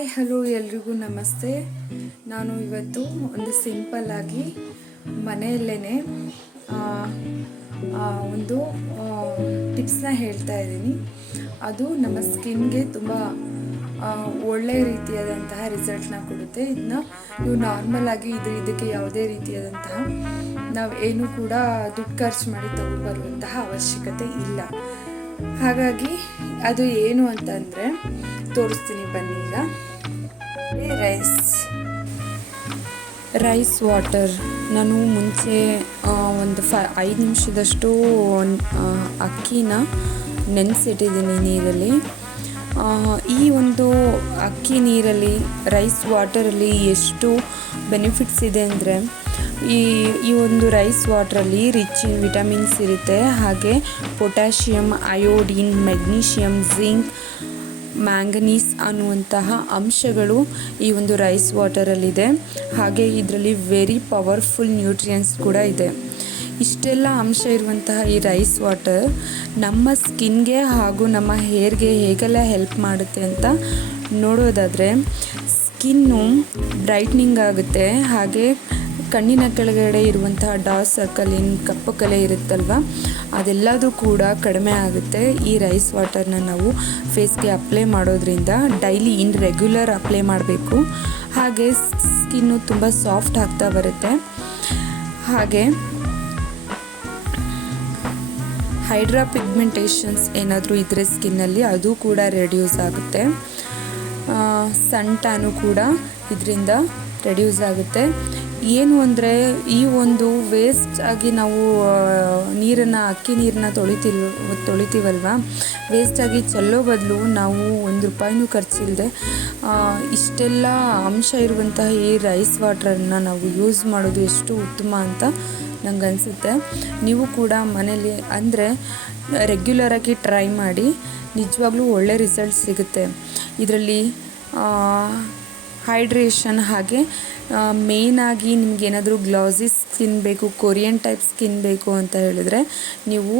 Hi hello ಎಲ್ರಿಗೂ ನಮಸ್ತೆ. ನಾನು ಇವತ್ತು ಒಂದು ಸಿಂಪಲ್ಲಾಗಿ ಮನೆಯಲ್ಲೇ ಒಂದು ಟಿಪ್ಸ್ನ ಹೇಳ್ತಾ ಇದ್ದೀನಿ. ಅದು ನಮ್ಮ ಸ್ಕಿನ್ಗೆ ತುಂಬ ಒಳ್ಳೆಯ ರೀತಿಯಾದಂತಹ ರಿಸಲ್ಟ್ನ ಕೊಡುತ್ತೆ. ಇದನ್ನ ನೀವು ನಾರ್ಮಲಾಗಿ ಇದಕ್ಕೆ ಯಾವುದೇ ರೀತಿಯಾದಂತಹ ನಾವು ಏನೂ ಕೂಡ ದುಡ್ಡು ಖರ್ಚು ಮಾಡಿ ತಗೊಂಡ್ಬರುವಂತಹ ಅವಶ್ಯಕತೆ ಇಲ್ಲ. ಹಾಗಾಗಿ ಅದು ಏನು ಅಂತಂದರೆ ತೋರಿಸ್ತೀನಿ ಬನ್ನಿ. ಈಗ ರೈಸ್ ವಾಟರ್ ನಾನು ಮುಂಚೆ ಒಂದು 5 ನಿಮಿಷದಷ್ಟು ಅಕ್ಕಿನ ನೆನೆಸಿಟ್ಟಿದ್ದೀನಿ ನೀರಲ್ಲಿ. ಈ ಒಂದು ಅಕ್ಕಿ ನೀರಲ್ಲಿ ರೈಸ್ ವಾಟರಲ್ಲಿ ಎಷ್ಟು ಬೆನಿಫಿಟ್ಸ್ ಇದೆ ಅಂದರೆ ಈ ಒಂದು ರೈಸ್ ವಾಟ್ರಲ್ಲಿ ರಿಚ್ ವಿಟಮಿನ್ಸ್ ಇರುತ್ತೆ. ಹಾಗೆ potassium, iodine, magnesium, zinc, manganese ಅನ್ನುವಂತಹ ಅಂಶಗಳು ಈ ಒಂದು ರೈಸ್ ವಾಟರಲ್ಲಿದೆ. ಹಾಗೆ ಇದರಲ್ಲಿ ವೆರಿ ಪವರ್ಫುಲ್ ನ್ಯೂಟ್ರಿಯೆಂಟ್ಸ್ ಕೂಡ ಇದೆ. ಇಷ್ಟೆಲ್ಲ ಅಂಶ ಇರುವಂತಹ ಈ ರೈಸ್ ವಾಟರ್ ನಮ್ಮ ಸ್ಕಿನ್ಗೆ ಹಾಗೂ ನಮ್ಮ ಹೇರ್ಗೆ ಹೇಗೆಲ್ಲ ಹೆಲ್ಪ್ ಮಾಡುತ್ತೆ ಅಂತ ನೋಡೋದಾದರೆ, ಸ್ಕಿನ್ನು ಬ್ರೈಟ್ನಿಂಗ್ ಆಗುತ್ತೆ. ಹಾಗೆ ಕಣ್ಣಿನ ಕೆಳಗಡೆ ಇರುವಂತಹ ಡಾರ್ಕ್ ಸರ್ಕಲ್, ಏನು ಕಪ್ಪು ಕಲೆ ಇರುತ್ತಲ್ವ, ಅದೆಲ್ಲದೂ ಕೂಡ ಕಡಿಮೆ ಆಗುತ್ತೆ. ಈ ರೈಸ್ ವಾಟರ್ನ ನಾವು ಫೇಸ್ಗೆ ಅಪ್ಲೈ ಮಾಡೋದ್ರಿಂದ ಡೈಲಿ ರೆಗ್ಯುಲರ್ ಅಪ್ಲೈ ಮಾಡಬೇಕು. ಹಾಗೆ ಸ್ಕಿನ್ನು ತುಂಬ ಸಾಫ್ಟ್ ಆಗ್ತಾ ಬರುತ್ತೆ. ಹಾಗೆ ಹೈಡ್ರಾ ಪಿಗ್ಮೆಂಟೇಷನ್ಸ್ ಏನಾದರೂ ಇದ್ದರೆ ಸ್ಕಿನ್ನಲ್ಲಿ ಅದು ಕೂಡ ರೆಡ್ಯೂಸ್ ಆಗುತ್ತೆ. ಸನ್ ಟ್ಯಾನು ಕೂಡ ಇದರಿಂದ ರೆಡ್ಯೂಸ್ ಆಗುತ್ತೆ. ಏನು ಅಂದರೆ ಈ ಒಂದು ವೇಸ್ಟ್ ಆಗಿ ನಾವು ಅಕ್ಕಿ ನೀರನ್ನ ತೊಳಿತೀವಲ್ವ, ವೇಸ್ಟಾಗಿ ಚೆಲ್ಲೋ ಬದಲು ನಾವು ₹1 ಖರ್ಚಿಲ್ಲದೆ ಇಷ್ಟೆಲ್ಲ ಅಂಶ ಇರುವಂತಹ ಈ ರೈಸ್ ವಾಟ್ರನ್ನು ನಾವು ಯೂಸ್ ಮಾಡೋದು ಎಷ್ಟು ಉತ್ತಮ ಅಂತ ನಂಗೆ ಅನಿಸುತ್ತೆ. ನೀವು ಕೂಡ ಮನೇಲಿ ಅಂದರೆ ರೆಗ್ಯುಲರಾಗಿ ಟ್ರೈ ಮಾಡಿ, ನಿಜವಾಗ್ಲೂ ಒಳ್ಳೆ ರಿಸಲ್ಟ್ ಸಿಗುತ್ತೆ. ಇದರಲ್ಲಿ ಹೈಡ್ರೇಷನ್, ಹಾಗೆ ಮೇಯ್ನಾಗಿ ನಿಮಗೇನಾದರೂ ಗ್ಲಾಸಿ ಸ್ಕಿನ್ ಬೇಕು, ಕೊರಿಯನ್ ಟೈಪ್ ಸ್ಕಿನ್ ಬೇಕು ಅಂತ ಹೇಳಿದ್ರೆ ನೀವು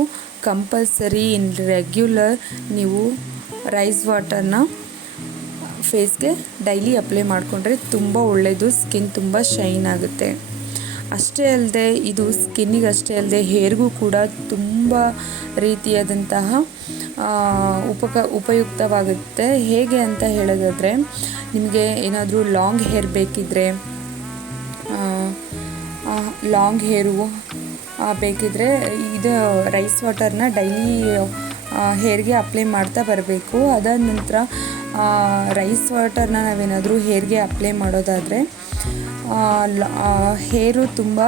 ಕಂಪಲ್ಸರಿ ರೆಗ್ಯುಲರ್ ನೀವು ರೈಸ್ ವಾಟರ್ನ ಫೇಸ್ಗೆ ಡೈಲಿ ಅಪ್ಲೈ ಮಾಡಿಕೊಂಡ್ರೆ ತುಂಬ ಒಳ್ಳೆಯದು. ಸ್ಕಿನ್ ತುಂಬ ಶೈನ್ ಆಗುತ್ತೆ. ಅಷ್ಟೇ ಅಲ್ಲದೆ ಇದು ಸ್ಕಿನ್ನಿಗೆ ಅಷ್ಟೇ ಅಲ್ಲದೆ ಹೇರ್ಗೂ ಕೂಡ ತುಂಬ ರೀತಿಯಾದಂತಹ ಉಪಯುಕ್ತವಾಗುತ್ತೆ. ಹೇಗೆ ಅಂತ ಹೇಳೋದಾದರೆ, ನಿಮಗೆ ಏನಾದರೂ ಲಾಂಗ್ ಹೇರ್ ಬೇಕಿದ್ದರೆ, ಇದು ರೈಸ್ ವಾಟರ್ನ ಡೈಲಿ ಹೇರ್ಗೆ ಅಪ್ಲೈ ಮಾಡ್ತಾ ಬರಬೇಕು. ಅದಾದ ನಂತರ ರೈಸ್ ವಾಟರ್ನ ನಾವೇನಾದರೂ ಹೇರ್ಗೆ ಅಪ್ಲೈ ಮಾಡೋದಾದರೆ ಹೇರು ತುಂಬ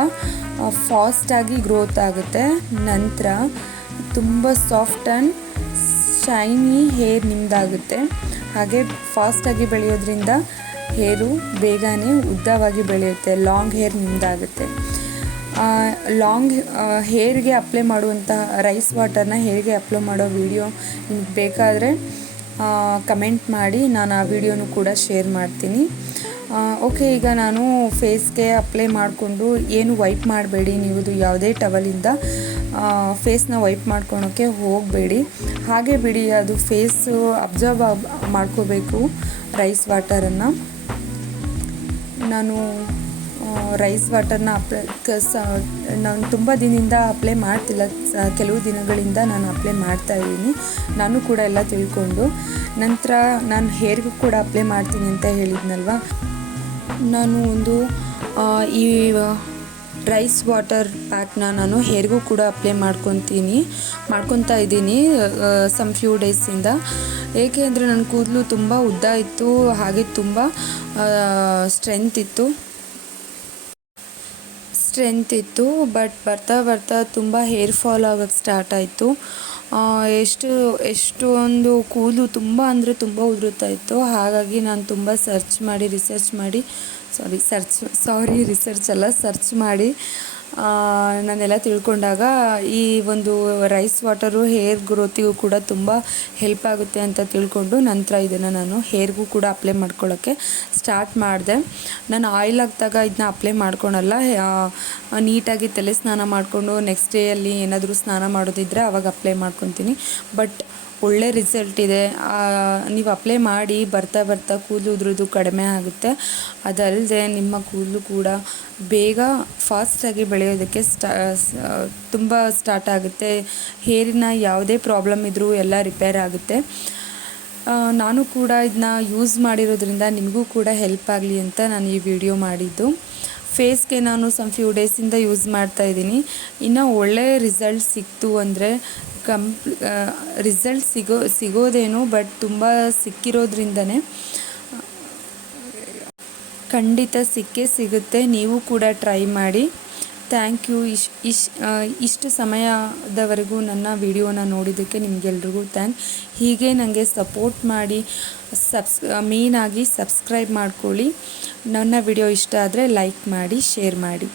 ಫಾಸ್ಟಾಗಿ ಗ್ರೋತ್ ಆಗುತ್ತೆ. ನಂತರ ತುಂಬ ಸಾಫ್ಟ್ ಆ್ಯಂಡ್ ಶೈನಿ ಹೇರ್ ನಿಮ್ಮದಾಗುತ್ತೆ. ಹಾಗೆ ಫಾಸ್ಟಾಗಿ ಬೆಳೆಯೋದ್ರಿಂದ ಹೇರು ಬೇಗನೆ ಉದ್ದವಾಗಿ ಬೆಳೆಯುತ್ತೆ. ಲಾಂಗ್ ಹೇರ್ ನಿಮ್ಮದಾಗುತ್ತೆ. ಲಾಂಗ್ ಹೇರ್ಗೆ ಅಪ್ಲೈ ಮಾಡುವಂತಹ ರೈಸ್ ವಾಟರ್ನ ಹೇಗೆ ಅಪ್ಲೈ ಮಾಡೋ ವಿಡಿಯೋ ನಿಮ್ಗೆ ಬೇಕಾದರೆ ಕಮೆಂಟ್ ಮಾಡಿ, ನಾನು ಆ ವಿಡಿಯೋನು ಕೂಡ ಶೇರ್ ಮಾಡ್ತೀನಿ. ಓಕೆ, ಈಗ ನಾನು ಫೇಸ್ಗೆ ಅಪ್ಲೈ ಮಾಡಿಕೊಂಡು, ಏನು ವೈಪ್ ಮಾಡಬೇಡಿ, ನೀವು ಯಾವುದೇ ಟವಲಿಂದ ಫೇಸ್ನ ವೈಪ್ ಮಾಡ್ಕೊಳೋಕ್ಕೆ ಹೋಗಬೇಡಿ. ಹಾಗೆ ಬಿಡಿ, ಅದು ಫೇಸು ಅಬ್ಸರ್ವ್ ಮಾಡ್ಕೋಬೇಕು ರೈಸ್ ವಾಟರನ್ನು. ನಾನು ರೈಸ್ ವಾಟರ್ನ ನಾನು ತುಂಬ ದಿನದಿಂದ ಅಪ್ಲೈ ಮಾಡ್ತಿಲ್ಲ, ಕೆಲವು ದಿನಗಳಿಂದ ನಾನು ಅಪ್ಲೈ ಮಾಡ್ತಾಯಿದ್ದೀನಿ. ನಾನು ಕೂಡ ಎಲ್ಲ ತಿಳ್ಕೊಂಡು ನಂತರ ನಾನು ಹೇರ್ಗೂ ಕೂಡ ಅಪ್ಲೈ ಮಾಡ್ತೀನಿ ಅಂತ ಹೇಳಿದ್ನಲ್ವ. ನಾನು ಒಂದು ಈ ರೈಸ್ ವಾಟರ್ ಪ್ಯಾಕ್ನ ನಾನು ಹೇರ್ಗೂ ಕೂಡ ಅಪ್ಲೈ ಮಾಡ್ಕೊತಾ ಇದ್ದೀನಿ ಸಮ್ ಫ್ಯೂ ಡೇಸಿಂದ. ಏಕೆ ಅಂದರೆ ನನ್ನ ಕೂದಲು ತುಂಬ ಉದ್ದ ಇತ್ತು, ಹಾಗೆ ತುಂಬ ಸ್ಟ್ರೆಂತ್ ಇತ್ತು. ಬಟ್ ಬರ್ತಾ ಬರ್ತಾ ತುಂಬ ಹೇರ್ ಫಾಲ್ ಆಗೋಕ್ಕೆ ಸ್ಟಾರ್ಟ್ ಆಯಿತು. ಎಷ್ಟೊಂದು ಕೂದಲು ತುಂಬ ಅಂದರೆ ತುಂಬ ಉದುರುತ್ತಾ ಇತ್ತು. ಹಾಗಾಗಿ ನಾನು ತುಂಬ ಸರ್ಚ್ ಮಾಡಿ ನಾನೆಲ್ಲ ತಿಳ್ಕೊಂಡಾಗ ಈ ಒಂದು ರೈಸ್ ವಾಟರು ಹೇರ್ ಗ್ರೋತಿಗೂ ಕೂಡ ತುಂಬ ಹೆಲ್ಪ್ ಆಗುತ್ತೆ ಅಂತ ತಿಳ್ಕೊಂಡು ನಂತರ ಇದನ್ನು ನಾನು ಹೇರ್ಗೂ ಕೂಡ ಅಪ್ಲೈ ಮಾಡ್ಕೊಳ್ಳೋಕ್ಕೆ ಸ್ಟಾರ್ಟ್ ಮಾಡಿದೆ. ನಾನು ಆಯಿಲ್ ಹಾಕಿದಾಗ ಇದನ್ನ ಅಪ್ಲೈ ಮಾಡ್ಕೊಳಲ್ಲ, ನೀಟಾಗಿ ತಲೆ ಸ್ನಾನ ಮಾಡಿಕೊಂಡು ನೆಕ್ಸ್ಟ್ ಡೇಯಲ್ಲಿ ಏನಾದರೂ ಸ್ನಾನ ಮಾಡೋದಿದ್ದರೆ ಆವಾಗ ಅಪ್ಲೈ ಮಾಡ್ಕೊತೀನಿ. ಬಟ್ ಒಳ್ಳೆ ರಿಸಲ್ಟ್ ಇದೆ. ನೀವು ಅಪ್ಲೈ ಮಾಡಿ ಬರ್ತಾ ಬರ್ತಾ ಕೂದಲು ಉದುರೋದು ಕಡಿಮೆ ಆಗುತ್ತೆ. ಅದಲ್ಲದೆ ನಿಮ್ಮ ಕೂದಲು ಕೂಡ ಬೇಗ ಫಾಸ್ಟಾಗಿ ಬೆಳೆಯೋದಕ್ಕೆ ತುಂಬ ಸ್ಟಾರ್ಟ್ ಆಗುತ್ತೆ. ಹೇರಿನ ಯಾವುದೇ ಪ್ರಾಬ್ಲಮ್ ಇದ್ದರೂ ಎಲ್ಲ ರಿಪೇರ್ ಆಗುತ್ತೆ. ನಾನು ಕೂಡ ಇದನ್ನ ಯೂಸ್ ಮಾಡಿರೋದ್ರಿಂದ ನಿಮಗೂ ಕೂಡ ಹೆಲ್ಪ್ ಆಗಲಿ ಅಂತ ನಾನು ಈ ವಿಡಿಯೋ ಮಾಡಿದ್ದು. ಫೇಸ್ಗೆ ನಾನು ಫ್ಯೂ ಡೇಸಿಂದ ಯೂಸ್ ಮಾಡ್ತಾಯಿದ್ದೀನಿ. ಇನ್ನು ಒಳ್ಳೆ ರಿಸಲ್ಟ್ ಸಿಕ್ತು ಅಂದರೆ ರಿಸಲ್ಟ್ ಸಿಗೋದೇನು, ಬಟ್ ತುಂಬ ಸಿಕ್ಕಿರೋದ್ರಿಂದನೇ ಖಂಡಿತ ಸಿಗುತ್ತೆ. ನೀವು ಕೂಡ ಟ್ರೈ ಮಾಡಿ. Thank you. ಇಷ್ಟು ಸಮಯದವರೆಗೂ ನನ್ನ ವಿಡಿಯೋನ ನೋಡಿದ್ದಕ್ಕೆ ನಿಮಗೆಲ್ರಿಗೂ ಹೀಗೆ ನನಗೆ ಸಪೋರ್ಟ್ ಮಾಡಿ ಮೇಯ್ನಾಗಿ ಸಬ್ಸ್ಕ್ರೈಬ್ ಮಾಡ್ಕೊಳ್ಳಿ. ನನ್ನ ವಿಡಿಯೋ ಇಷ್ಟ ಆದರೆ ಲೈಕ್ ಮಾಡಿ, ಶೇರ್ ಮಾಡಿ.